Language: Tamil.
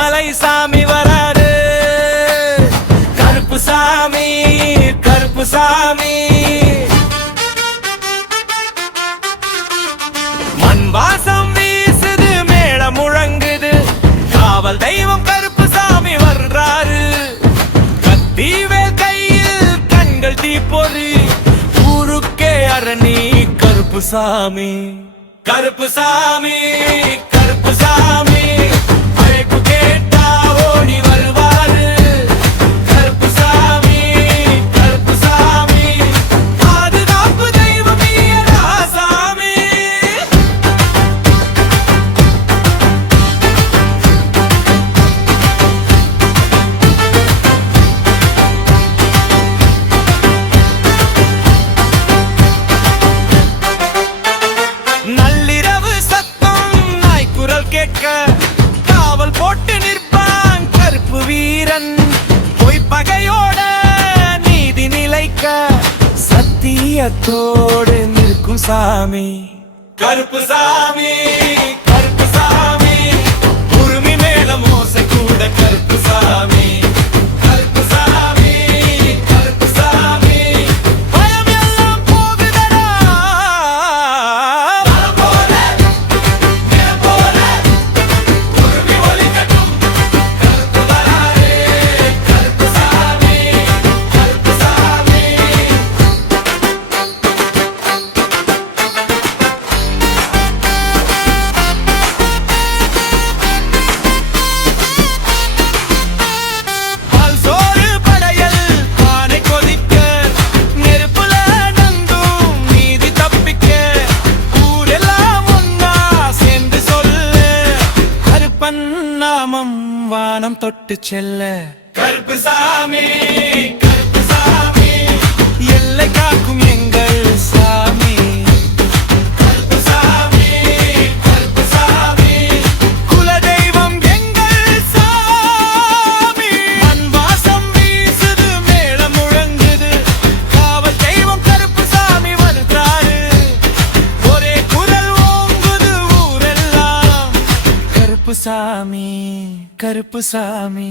மலை சாமி வராரு. கருப்பு சாமி கருப்பு சாமி. மண் வாசம் வீசுது, மேளம் முழங்குது, காவல் தெய்வம் கருப்பு சாமி வர்றாரு. கத்திவேல் கையில், கண்கள் தீப்பொறி, ஊருக்கே அரணி கருப்பு சாமி. கருப்பு சாமி கருப்பு சாமி, அழைப்பு கேட்டா ஓடி வருவாரு. கருப்பு சாமி கருப்பு சாமி, பாதுகாப்பு தெய்வம் நீயடா சாமி. நள்ளிரவு சத்தம், நாய்க்குரல் கேட்க, காவல் போட்டு நிற்பான் கருப்பு வீரன். பொய்ப்பகையோட நீதி நிலைக்க, சத்தியத்தோடு நிற்கும் சாமி. கருப்பு சாமி கருப்பு சாமி, உரிமை மேல மோசை கூட கருப்பு சாமி. கருப்பு சாமி கருப்பு சாமி, பயம் எல்லாம் போகுதடா. பல்சோறு படையல் பானை கொதிக்க, நெருப்புல நந்தும் நீதி தப்பிக்க, ஊரெல்லாம் ஒன்னா சேர்ந்து சொல்ல, கருப்பன் நாமம் வானம் தொட்டு செல்ல. கருப்பு சாமி கருப்பு சாமி, எல்லை காக்கும் எங்கள் சாமி. கருப்பு சாமி கருப்பு சாமி, குலதெய்வம் எங்கள் சாமி. மண் வாசம் வீசுது, மேளம் முழங்குது, காவல் தெய்வம் கருப்பு சாமி வருகிறாரு. ஒரே குரல் ஓங்குது ஊரெல்லாம், கருப்பு சாமி கருப்பு சாமி.